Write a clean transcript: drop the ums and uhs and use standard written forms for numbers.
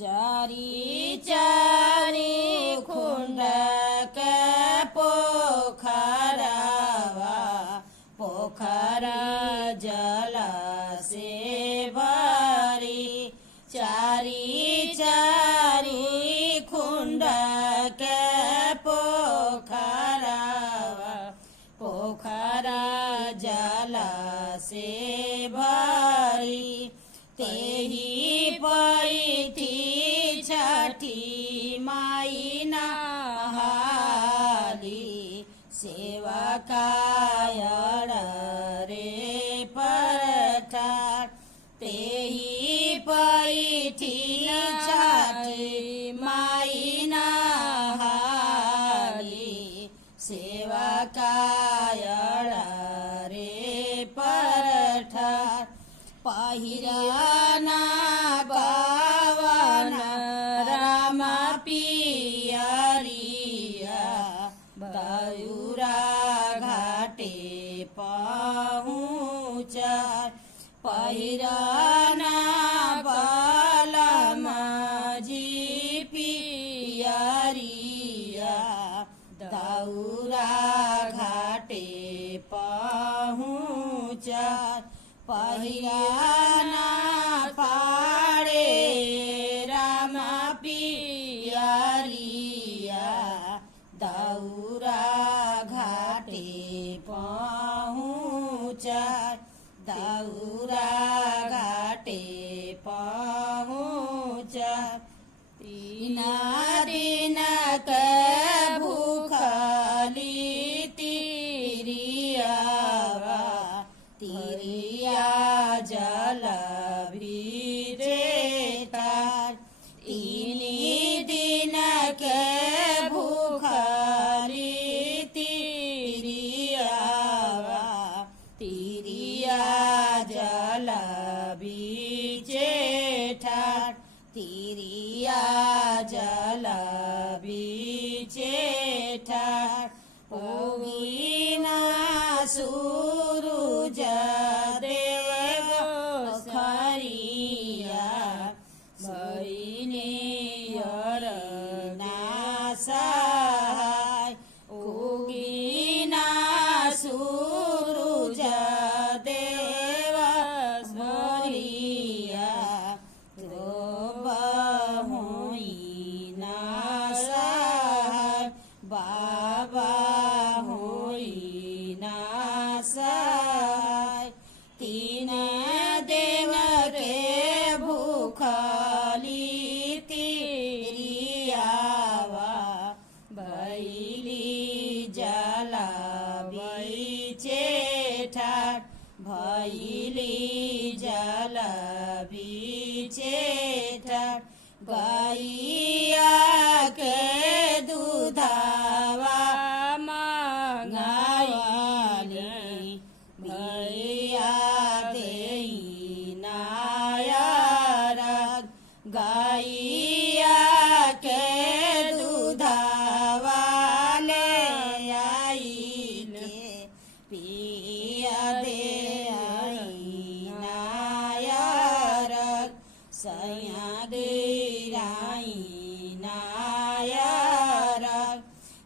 चारी चारी खुंड के पोखरवा पोखरा जल से भरी चारी चारी खुंड के पोखरवा पोखरा जल से भरी तेही पैठी छठी माई नहाली सेवा कायड़ रे परठार तेही पैठी छठी माई नहाली सेवा कायड़ रे परठार पहिराना पावन राम पियरिया दौरा घाटे पहुँचा पहिराना बलम जी पियरिया दौरा घाटे पहुँचा पहिराना पाड़े राम पियरिया दौरा घाटे पहुँचा दौरा घाटे पहुँचा तीन दिन के भूखली तिरियावा तिरिया जल भीरेतार तीन दिन के भूखली तिरियावा तिरिया जल बीचेठार तिरिया जल बीचेठार होगिना सूरज देव खरिया भैनेयर नासहाय होगिना सूरज देव खरिया बहुई नासहाय बाबा होई नासहाय तीन दिन के भूखली तिरियावा भैली जल बीचेठार भैली जल बीचेठार गैया के दूधवा मंगाइली भैया देई नायरग गैया के दूधवा ले आइले पी